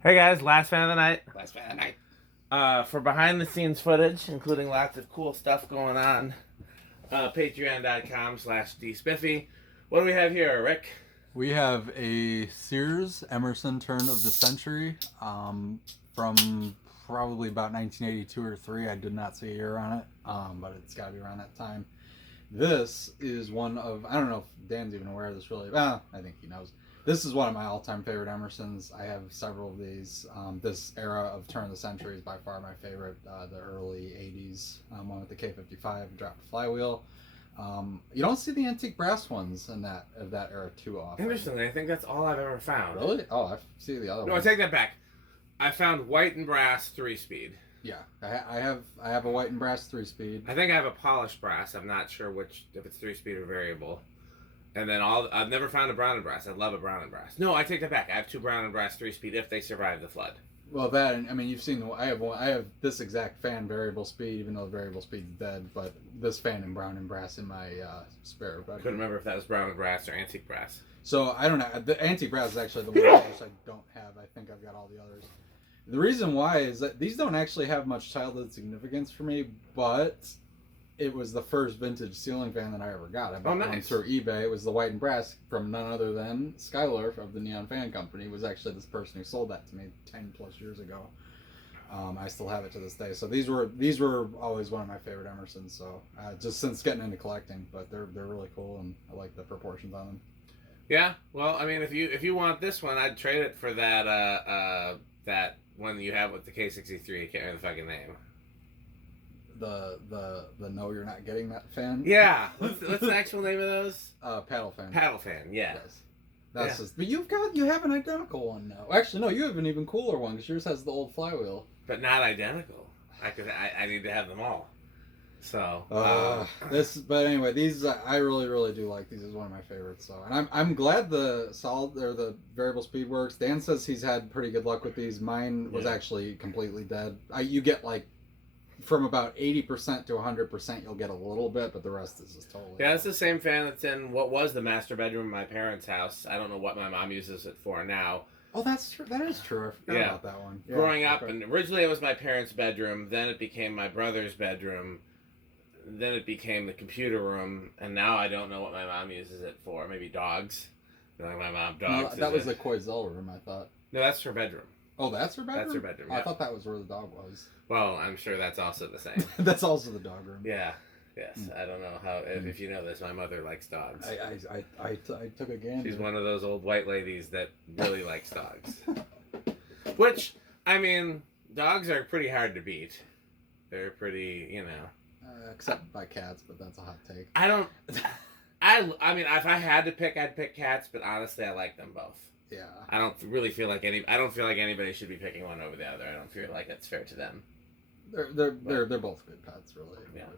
Hey guys, last fan of the night. Last fan of the night. For behind the scenes footage, including lots of cool stuff going on, patreon.com/dspiffy. What do we have here, Rick? We have a Sears Emerson turn of the century from probably about 1982 or 3. I did not see a year on it, but it's got to be around that time. This is one of, I don't know if Dan's even aware of this really. Well, I think he knows. This is one of my all-time favorite Emersons. I have several of these. This era of turn of the century is by far my favorite. The early 80s one with the K55 dropped flywheel. You don't see the antique brass ones in that era too often. Interestingly, I think that's all I've ever found. Really? Oh, I see the other one. No, I take that back. I found white and brass 3-speed. Yeah, I have a white and brass 3-speed. I think I have a polished brass. I'm not sure if it's 3-speed or variable. And then I've never found a brown and brass. I love a brown and brass. No, I take that back. I have 2 brown and brass 3-speed if they survive the flood. Well, that, and I mean, you've seen I have this exact fan variable speed, even though the variable speed's dead. But this fan in brown and brass in my spare. I couldn't remember if that was brown and brass or antique brass. So I don't know. The antique brass is actually the one I don't have. I think I've got all the others. The reason why is that these don't actually have much childhood significance for me, but it was the first vintage ceiling fan that I ever got. I bought one through eBay. It was the white and brass from none other than Skylar of the Neon Fan Company. It was actually this person who sold that to me 10 plus years ago. I still have it to this day. So these were always one of my favorite Emersons. So just since getting into collecting, but they're really cool and I like the proportions on them. Yeah, well, I mean, if you want this one, I'd trade it for that one you have with the K63. I can't remember the fucking name. The no, you're not getting that fan. Yeah, what's the actual name of those? Paddle fan. Paddle fan. Yeah. Yes. That's just. But you have an identical one now. Actually, no, you have an even cooler one because yours has the old flywheel. But not identical. I need to have them all. So but anyway, these I really do like. These is one of my favorites. So, and I'm glad the variable speed works. Dan says he's had pretty good luck with these. Mine was actually completely dead. You get like from about 80% to 100%, you'll get a little bit, but the rest is just totally. Yeah, it's the same fan that's in what was the master bedroom in my parents' house. I don't know what my mom uses it for now. Oh, that's true. That is true. I forgot about that one. Yeah, growing up, and originally it was my parents' bedroom. Then it became my brother's bedroom. Then it became the computer room, and now I don't know what my mom uses it for. Maybe dogs. Like my mom dogs. No, that was the Koizel room, I thought. No, that's her bedroom. Oh, that's her bedroom? That's her bedroom, yeah. I thought that was where the dog was. Well, I'm sure that's also the same. That's also the dog room. Yeah. Yes. I don't know how, if you know this, my mother likes dogs. I took a gander. She's one of those old white ladies that really likes dogs. Which, I mean, dogs are pretty hard to beat. They're pretty, you know. Except by cats, but that's a hot take. I mean, if I had to pick, I'd pick cats, but honestly, I like them both. Yeah. I don't feel like anybody should be picking one over the other. I don't feel like it's fair to them. They're both good pets, really. Yeah.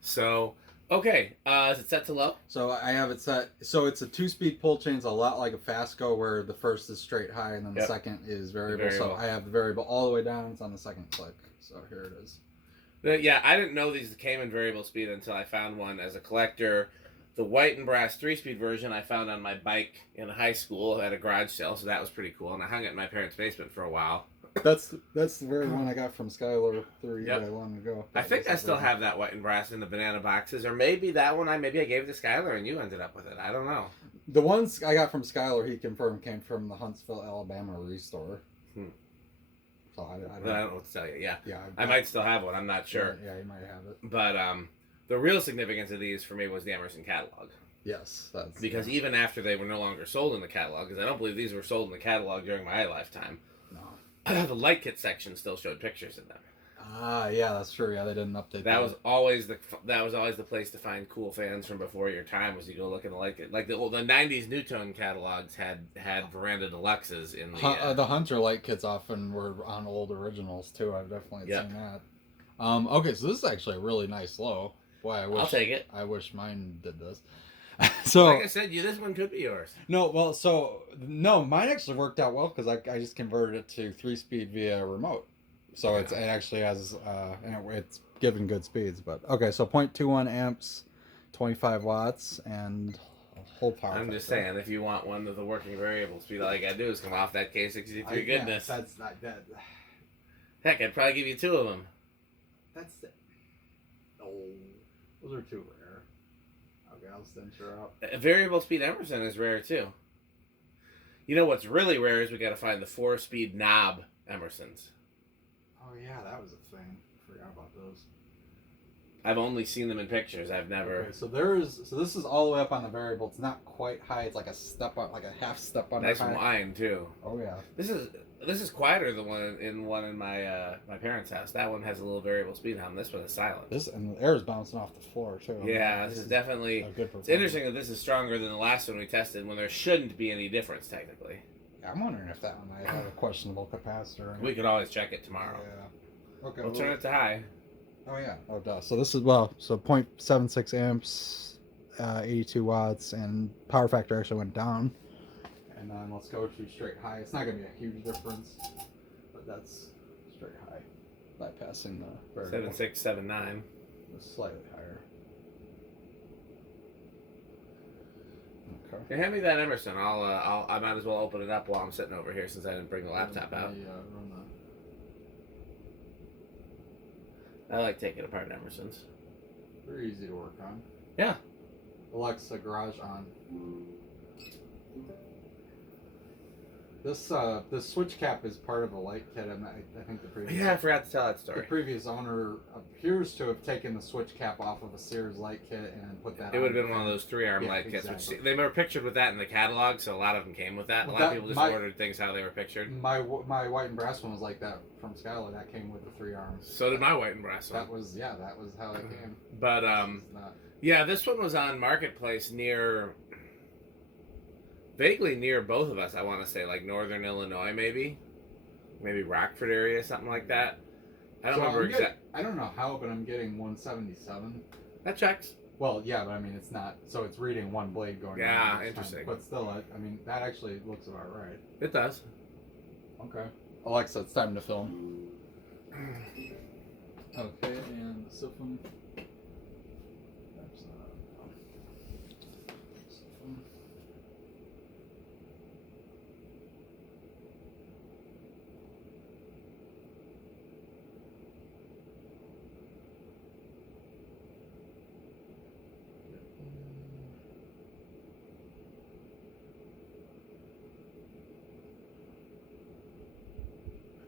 So, okay, is it set to low? So I have it set. So it's a 2-speed pull chain, a lot like a Fasco, where the first is straight high and then the second is variable. So I have the variable all the way down. It's on the second click. So here it is. Yeah, I didn't know these came in variable speed until I found one as a collector. The white and brass 3-speed version I found on my bike in high school at a garage sale, so that was pretty cool. And I hung it in my parents' basement for a while. That's the very one I got from Skylar through eBay long ago. I think I still have that white and brass in the banana boxes, or maybe that one I gave it to Skylar and you ended up with it. I don't know. The ones I got from Skylar, he confirmed, came from the Huntsville, Alabama restore. So I don't know what to tell you. Yeah. Yeah. I might still have one. I'm not sure. Yeah, you might have it. But the real significance of these for me was the Emerson catalog. Yes, that's because even after they were no longer sold in the catalog, because I don't believe these were sold in the catalog during my lifetime. No. The light kit section still showed pictures of them. Ah, yeah, that's true. Yeah, they didn't update that. Was always the place to find cool fans from before your time. Was you go look in the light kit. Like the '90s Newtone catalogs had Veranda Deluxes in the Hunter light kits often were on old originals too. I've definitely seen that. Okay, so this is actually a really nice low. Boy, I'll take it. I wish mine did this. So, like I said, this one could be yours. No, mine actually worked out well because I just converted it to 3-speed via remote. So it actually has, it's giving good speeds. But okay, so 0.21 amps, 25 watts, and whole power. I'm just saying, if you want one with a working variable speed, all you gotta do is come off that K63 goodness. Yeah, that's not that. Heck, I'd probably give you 2 of them. That's those are too rare. Okay, I'll send her out. A variable speed Emerson is rare too. You know what's really rare is we gotta find the 4-speed knob Emersons. Oh yeah, that was a thing. Forgot about those. I've only seen them in pictures. I've never. Okay, so this is all the way up on the variable. It's not quite high. It's like a step up, like a half step under. Nice high. whine too. Oh yeah. This is quieter than one in my my parents' house. That one has a little variable speed on. This one is silent. This and the air is bouncing off the floor too. Yeah, this is definitely. A good it's interesting that this is stronger than the last one we tested when there shouldn't be any difference technically. Yeah, I'm wondering if that one might have a questionable capacitor. We could always check it tomorrow. Yeah. Okay. We'll turn it to high. Oh yeah. Oh, it does. So this is 0.76 amps, 82 watts, and power factor actually went down. And then let's go to straight high. It's not going to be a huge difference, but that's straight high, bypassing the variable. 7679. It's slightly higher. Okay. Yeah, hand me that Emerson. I might as well open it up while I'm sitting over here since I didn't bring the laptop out. I like taking apart Emersons. They're easy to work on. Yeah. Alexa, garage on. This switch cap is part of a light kit, and I think the previous. Yeah, I forgot to tell that story. The previous owner appears to have taken the switch cap off of a Sears light kit and put that. It would have been one of those 3-arm light kits, which they were pictured with that in the catalog, so a lot of them came with that. A lot of people just ordered things how they were pictured. My white and brass one was like that from Skylar. That came with the 3 arms. So did my white and brass one. That was how it came. But yeah, this one was on Marketplace vaguely near both of us, I want to say, like Northern Illinois, maybe Rockford area, something like that. I don't remember exactly. I don't know how, but I'm getting 177. That checks. Well, yeah, but I mean, it's not. So it's reading one blade going. Yeah, interesting. But still, I mean, that actually looks about right. It does. Okay. Alexa, it's time to film. Okay, and the siphon.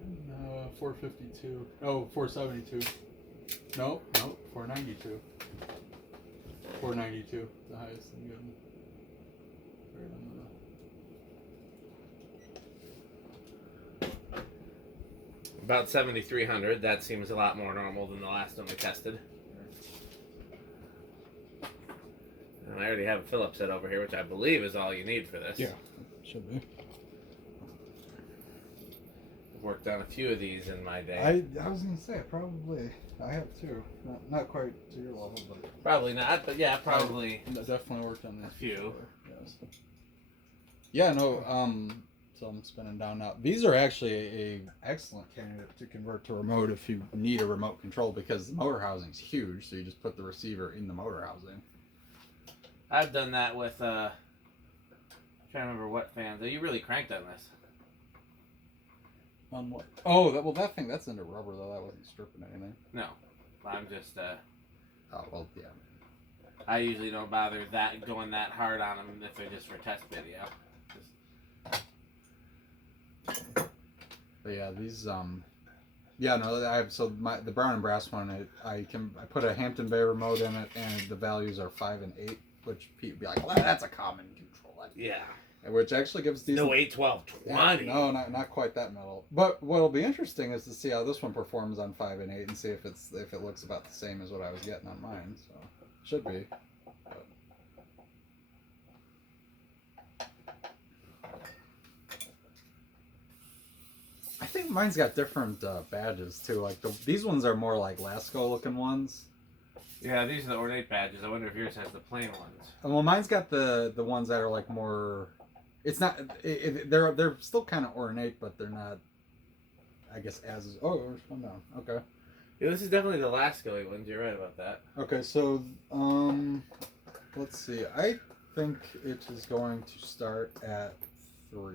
And 452. Oh, 472. Nope, 492. 492, the highest I'm getting. Right on the... About 7,300. That seems a lot more normal than the last one we tested. And I already have a Phillips set over here, which I believe is all you need for this. Yeah, should be. I've worked on a few of these in my day. I was gonna say probably I have too. Not quite to your level, but probably not. But yeah, probably. I definitely worked on a few. Yes. Yeah. No. So I'm spinning down now. These are actually a excellent candidate to convert to remote if you need a remote control, because the motor housing is huge. So you just put the receiver in the motor housing. I've done that with. I'm trying to remember what fans. You really cranked on this. On what? Oh, that thing, that's into rubber though. That wasn't stripping anything. No, I'm just. Oh well, yeah. I usually don't bother going that hard on them if they're just for test video. But yeah, these yeah, no, I have, so the brown and brass one, I put a Hampton Bay remote in it, and the values are 5 and 8, which people be like, well, that's a common control. Yeah. Which actually gives these. No 8, 12, 20. Yeah, no, not quite that metal. But what'll be interesting is to see how this one performs on 5 and 8, and see if it looks about the same as what I was getting on mine. So should be. But. I think mine's got different badges too. Like these ones are more like Lasco looking ones. Yeah, these are the ornate badges. I wonder if yours has the plain ones. Well, mine's got the ones that are like more. It's not. They're still kind of ornate, but they're not. I guess as. Oh, there's one down. Okay. Yeah, this is definitely the Lasco ones. You're right about that. Okay, so let's see. think it is going to start at 3.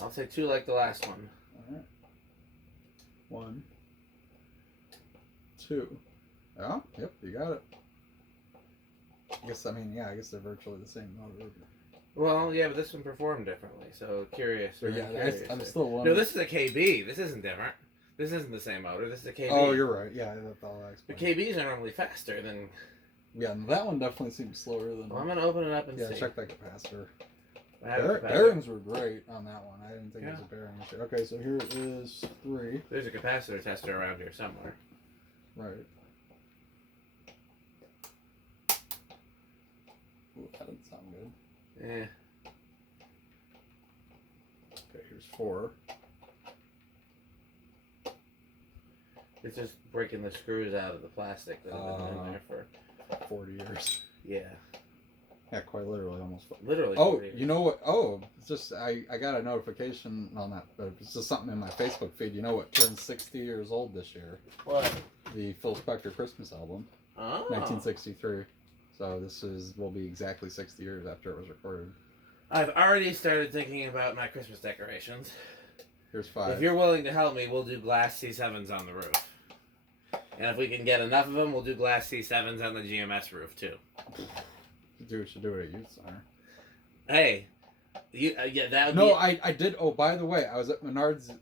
I'll say 2 like the last one. All right. 1, 2. Oh, yep, you got it. I guess they're virtually the same motor. Well, yeah, but this one performed differently, so curious. But yeah, curious. I'm still wondering. No, this is a KB. This isn't different. This isn't the same motor. This is a KB. Oh, you're right. Yeah, that's all I The explained. KBs are normally faster than... Yeah, that one definitely seems slower than... Well, I'm going to open it up and see. Yeah, check that capacitor. Capacitor. Bearings were great on that one. I didn't think it was a bearing issue. Okay, so here is 3. There's a capacitor tester around here somewhere. Right. Ooh, that didn't sound good. Yeah. Okay, here's 4. It's just breaking the screws out of the plastic that have been in there for 40 years. Yeah. Yeah, quite literally almost. Literally. Oh, 40 years. you know what? Oh, it's just I got a notification on that, but it's just something in my Facebook feed. You know what turns 60 years old this year? What? The Phil Spector Christmas album, Oh. 1963. So will be exactly 60 years after it was recorded. I've already started thinking about my Christmas decorations. Here's 5. If you're willing to help me, we'll do glass C7s on the roof. And if we can get enough of them, we'll do glass C7s on the GMS roof too. You should do it at youth center. Hey, yeah, that would No, be... I did. Oh, by the way, I was at Menards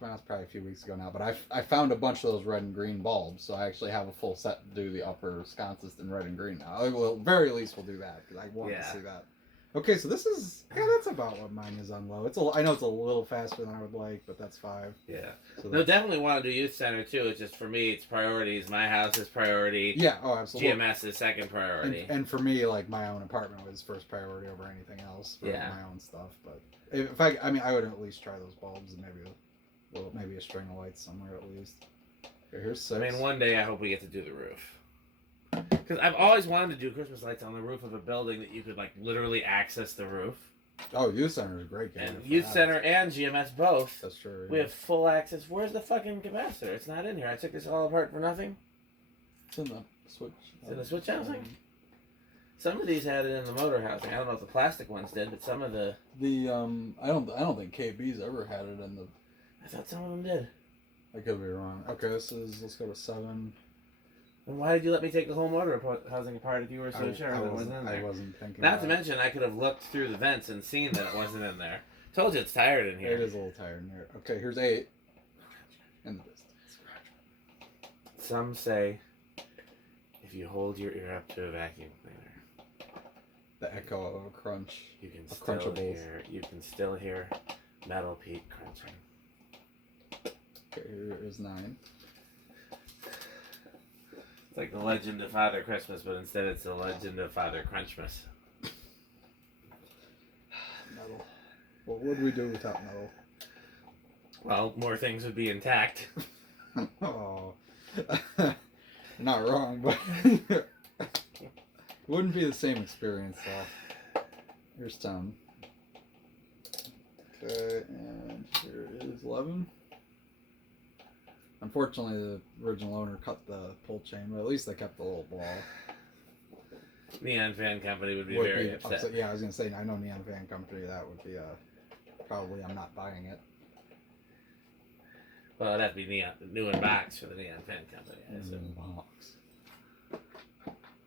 that's probably a few weeks ago now, but I found a bunch of those red and green bulbs, so I actually have a full set to do the upper sconces in red and green now. Well, very least we'll do that because I want to see that. Okay, so this is that's about what mine is on low. I know it's a little faster than I would like, but that's 5. Yeah. So No, definitely want to do youth center too. It's just for me, it's priorities. My house is priority. Yeah. Oh, absolutely. GMS is second priority. And for me, like my own apartment was first priority over anything else for Yeah. my own stuff. But if I would at least try those bulbs and maybe a string of lights somewhere at least. Okay, here's 6. I mean, one day I hope we get to do the roof. Because I've always wanted to do Christmas lights on the roof of a building that you could like literally access the roof. Oh, youth center is a great game. And youth center and GMS both. That's true. We have full access. Where's the fucking capacitor? It's not in here. I took this all apart for nothing. It's in the switch. It's in the switch housing. Some of these had it in the motor housing. I don't know if the plastic ones did, but some of the I don't think KB's ever had it in the. I thought some of them did. I could be wrong. Okay, let's go to 7. Then why did you let me take the whole motor housing apart if you were so sure it wasn't in there? I wasn't thinking. Not to mention, I could have looked through the vents and seen that it wasn't in there. Told you it's tired in here. It is a little tired in here. Okay, here's 8. In the distance. Some say, if you hold your ear up to a vacuum cleaner, The echo of a crunch. you can Of still crunchables. still hear metal Pete crunching. Okay, here is 9. It's like the legend of Father Christmas, but instead it's the legend of Father Crunchmas. Metal. What would we do without metal? Well, more things would be intact. Oh, not wrong, but it wouldn't be the same experience though. Here's 10. Okay, and here is 11. Unfortunately, the original owner cut the pull chain, but at least they kept the little ball. Neon Fan Company would be very upset. Yeah, I was gonna say I know Neon Fan Company. That would be probably I'm not buying it. Well, it'd have to be neon, new in box for the Neon Fan Company, I assume. Box.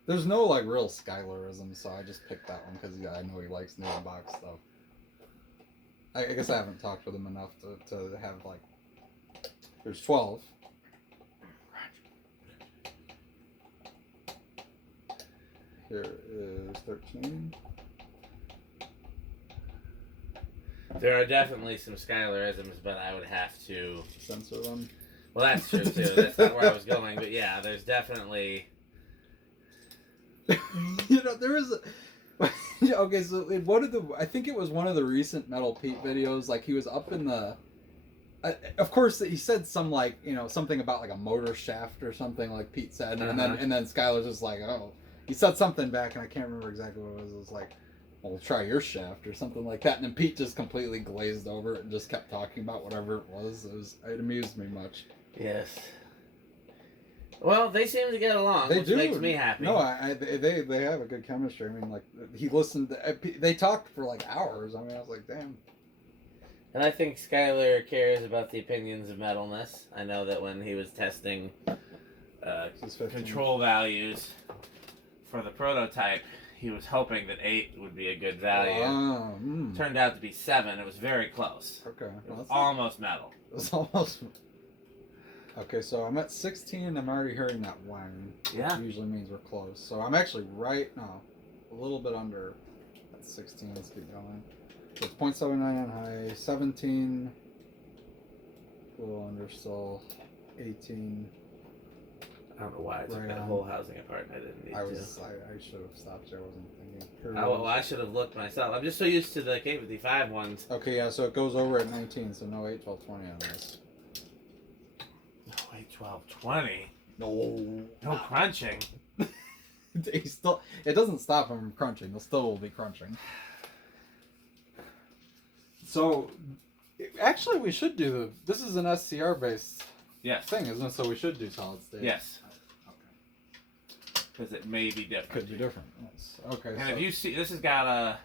There's no like real Skylarism, so I just picked that one because I know he likes new in box stuff. I guess I haven't talked with him enough to have like. There's 12. Here is 13. There are definitely some Skylarisms, but I would have to Censor them. Well, that's true too. That's not where I was going, but yeah, there's definitely. There is. Okay, so in I think it was one of the recent Metal Pete videos. Like he was up in the. Of course, he said something about like a motor shaft or something like Pete said, and then Skylar's just like, oh, he said something back, and I can't remember exactly what it was. It was like, well, try your shaft or something like that, and then Pete just completely glazed over it and just kept talking about whatever it was. It amused me much. Yes. Well, they seem to get along, which makes me happy. No, they have a good chemistry. I mean, like he listened. They talked for like hours. I mean, I was like, damn. And I think Skyler cares about the opinions of metalness. I know that when he was testing control values for the prototype, he was hoping that 8 would be a good value. Turned out to be 7. It was very close. Okay. It was almost metal. It was almost. Okay, so I'm at 16. I'm already hearing that whine. Yeah. Which usually means we're close. So I'm actually a little bit under at 16. Let's keep going. So it's 0.79 on high, 17. A little under still, 18. I don't know why I took that whole housing apart and I didn't need to. I should have stopped there. I wasn't thinking. Well, I should have looked myself. I'm just so used to the K55 ones. Okay, yeah, so it goes over at 19, so no 8, 12, 20 on this. No 8, 12, 20? No crunching. It doesn't stop him from crunching. They'll still be crunching. So, actually, we should do this is an SCR based thing, isn't it? So we should do solid state. Yes. Okay. Because it may be different. Could be different. Yes. Okay. And if you see, this has got a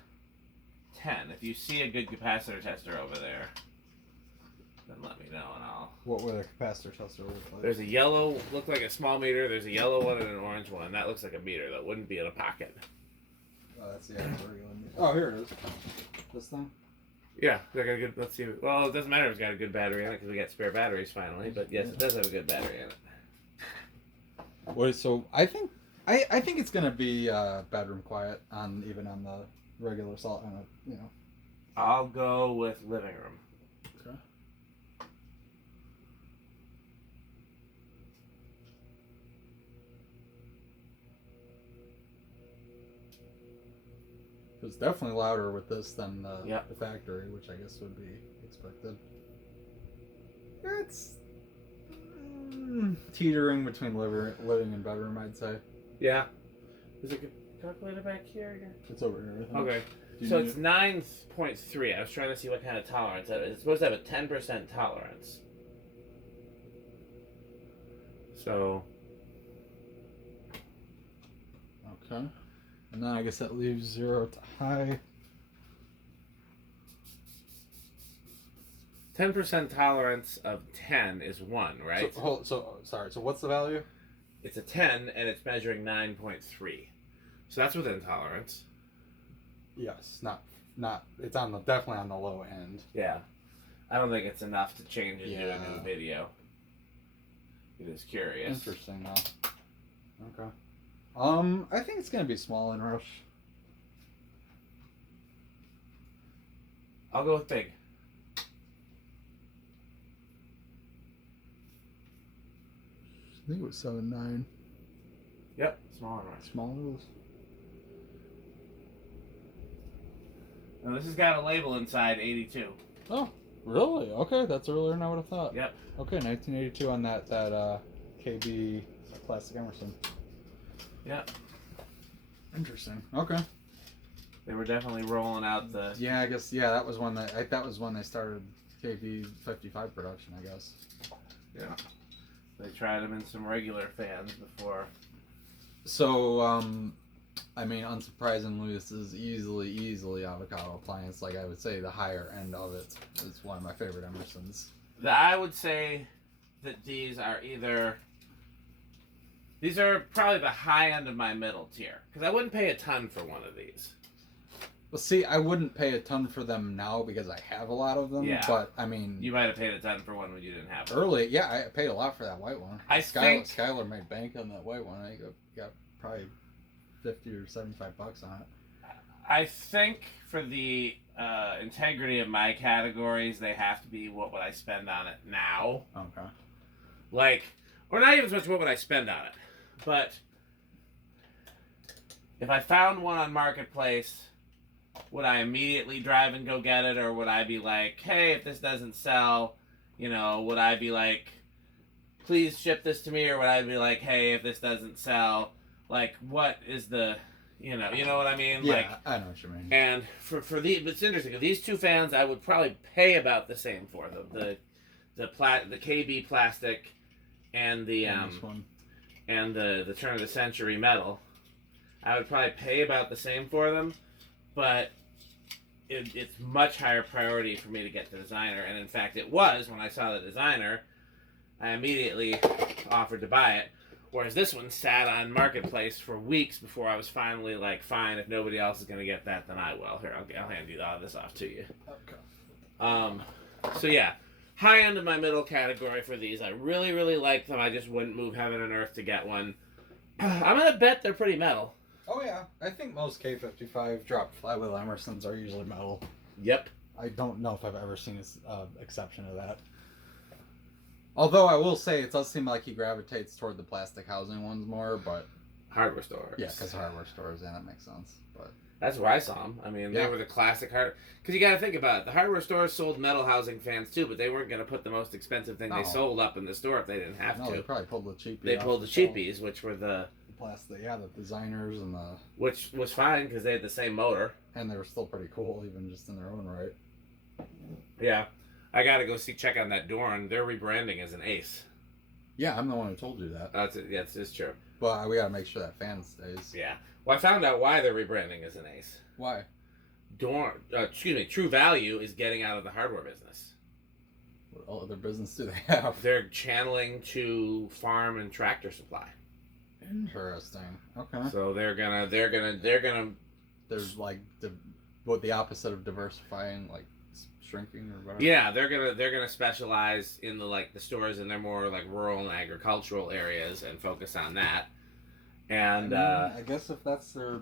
10. If you see a good capacitor tester over there, then let me know and I'll. What would a capacitor tester look like? There's a yellow, look like a small meter. There's a yellow one and an orange one. That looks like a meter that wouldn't be in a pocket. Oh, that's the regular meter. Oh, here it is. This thing. Yeah, they got a good. Let's see. Well, it doesn't matter if it's got a good battery in it because we got spare batteries finally. But yes, it does have a good battery in it. Well, so I think it's gonna be bedroom quiet even on the regular salt on a I'll go with living room. Okay. It's definitely louder with this than the factory, which I guess would be expected. It's teetering between living and bedroom, I'd say. Yeah. Is it a calculator back here again? It's over here. Okay. So it's 9.3. I was trying to see what kind of tolerance it is. It's supposed to have a 10% tolerance. So. Okay. And then I guess that leaves 0 to high. 10% tolerance of 10 is 1, right? So what's the value? It's a 10 and it's measuring 9.3. So that's within tolerance. Yes, not. It's definitely on the low end. Yeah, I don't think it's enough to change into a new video. It is curious. Interesting, though. Okay. I think it's gonna be small in Rush. I'll go with big. I think it was 7.9. Yep, small in Rush. Small rules. Now this has got a label inside 82. Oh, really? Okay, that's earlier than I would have thought. Yep. Okay, 1982 on that KB plastic Emerson. Yep. Interesting. Okay. They were definitely rolling out the. Yeah, I guess. Yeah, that was when they started KB 55 production. I guess. Yeah. They tried them in some regular fans before. So, I mean, unsurprisingly, this is easily avocado appliance. Like I would say, the higher end of it is one of my favorite Emersons. I would say that these are probably the high end of my middle tier because I wouldn't pay a ton for one of these. Well, see, I wouldn't pay a ton for them now because I have a lot of them. Yeah. But I mean, you might have paid a ton for one when you didn't have one. Early, yeah, I paid a lot for that white one. I think Skylar made bank on that white one. I got probably $50 or $75 on it. I think for the integrity of my categories, they have to be what would I spend on it now. Okay. Like, or not even so much what would I spend on it, but if I found one on Marketplace, would I immediately drive and go get it, or would I be like, hey, if this doesn't sell, would I be like, please ship this to me, or would I be like, hey, if this doesn't sell, like, what is the, you know what I mean? Yeah, like, I know what you mean. And for these, it's interesting. These two fans, I would probably pay about the same for the KB plastic and the one. and the turn of the century metal, I would probably pay about the same for them, but it's much higher priority for me to get the designer. And in fact, it was when I saw the designer, I immediately offered to buy it. Whereas this one sat on Marketplace for weeks before I was finally like, fine, if nobody else is going to get that, then I will. Here, I'll hand you all this off to you. Okay. So yeah, high end of my middle category for these. I really, really like them. I just wouldn't move heaven and earth to get one. I'm going to bet they're pretty metal. Oh yeah, I think most K55 drop flywheel Emersons are usually metal. Yep. I don't know if I've ever seen an exception to that. Although I will say it does seem like he gravitates toward the plastic housing ones more, but hardware stores. Yeah, because hardware stores, yeah, that makes sense. But that's where I saw them. I mean, they were the classic hardware. Because you got to think about it. The hardware stores sold metal housing fans too, but they weren't going to put the most expensive thing they sold up in the store if they didn't have to. They probably pulled the cheapies. They pulled the cheapies, which were the plastic, the designers and the. Which was fine because they had the same motor. And they were still pretty cool, even just in their own right. Yeah, I got to go check on that door, and they're rebranding as an Ace. Yeah, I'm the one who told you that. That's it. Yeah, it's true. But we got to make sure that fan stays. Yeah. Well, I found out why they're rebranding as an Ace. Why? True Value is getting out of the hardware business. What other business do they have? They're channeling to farm and tractor supply. Interesting. Okay. So they're gonna. There's like the opposite of diversifying, like shrinking or whatever. Yeah, they're gonna specialize in the stores in their more like rural and agricultural areas and focus on that. And I guess if that's their,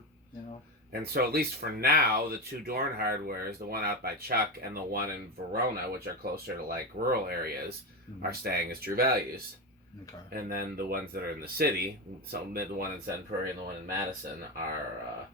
And so at least for now, the two Dorn hardwares, the one out by Chuck and the one in Verona, which are closer to like rural areas, are staying as True Values. Okay. And then the ones that are in the city, so the one in Sun Prairie and the one in Madison, are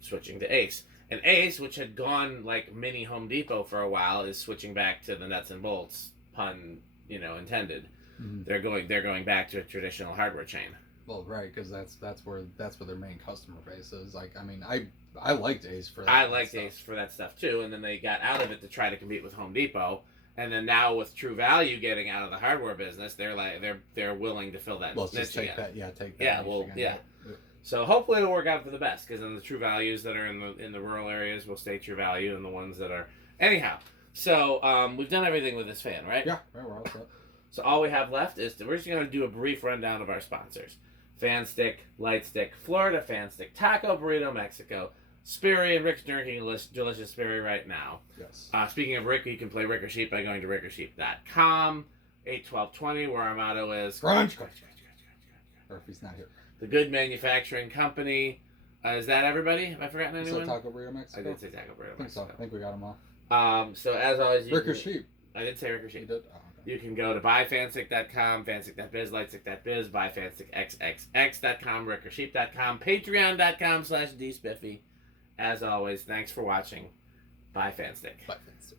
switching to Ace. And Ace, which had gone like mini Home Depot for a while, is switching back to the nuts and bolts, pun intended. Mm-hmm. They're going back to a traditional hardware chain. Well, right, because that's where their main customer base is. Like, I mean, I liked Ace for that. I liked Ace for that stuff too, and then they got out of it to try to compete with Home Depot. And then now with True Value getting out of the hardware business, they're willing to fill that niche just take again. that, take that. Yeah, well, again. Yeah. So hopefully it'll work out for the best, because then the True Values that are in the rural areas will stay True Value, and the ones that are anyhow. So we've done everything with this fan, right? Yeah, we're all set. So all we have left is we're just going to do a brief rundown of our sponsors: Fan Stick, Light Stick, Florida Fan Stick, Taco Burrito Mexico, Sperry, and Rick's drinking delicious Sperry right now. Yes. Speaking of Rick, you can play Rick or Sheep by going to rickorsheep.com. 8-12-20, where our motto is Crunch. Or if he's not here. The Good Manufacturing Company. Is that everybody? Have I forgotten anyone? You said Taco Burrito Mexico? I did say Taco Burrito Mexico. I think we got them all. So as always, Rick or Sheep. I did say Rick or Sheep. You did? Oh, okay. You can go to buyfanstick.com, fanstick.biz, lightstick.biz, buyfanstickxxx.com, rickorsheep.com, patreon.com/dspiffy. As always, thanks for watching. Bye, Fanstick. Bye, Fanstick.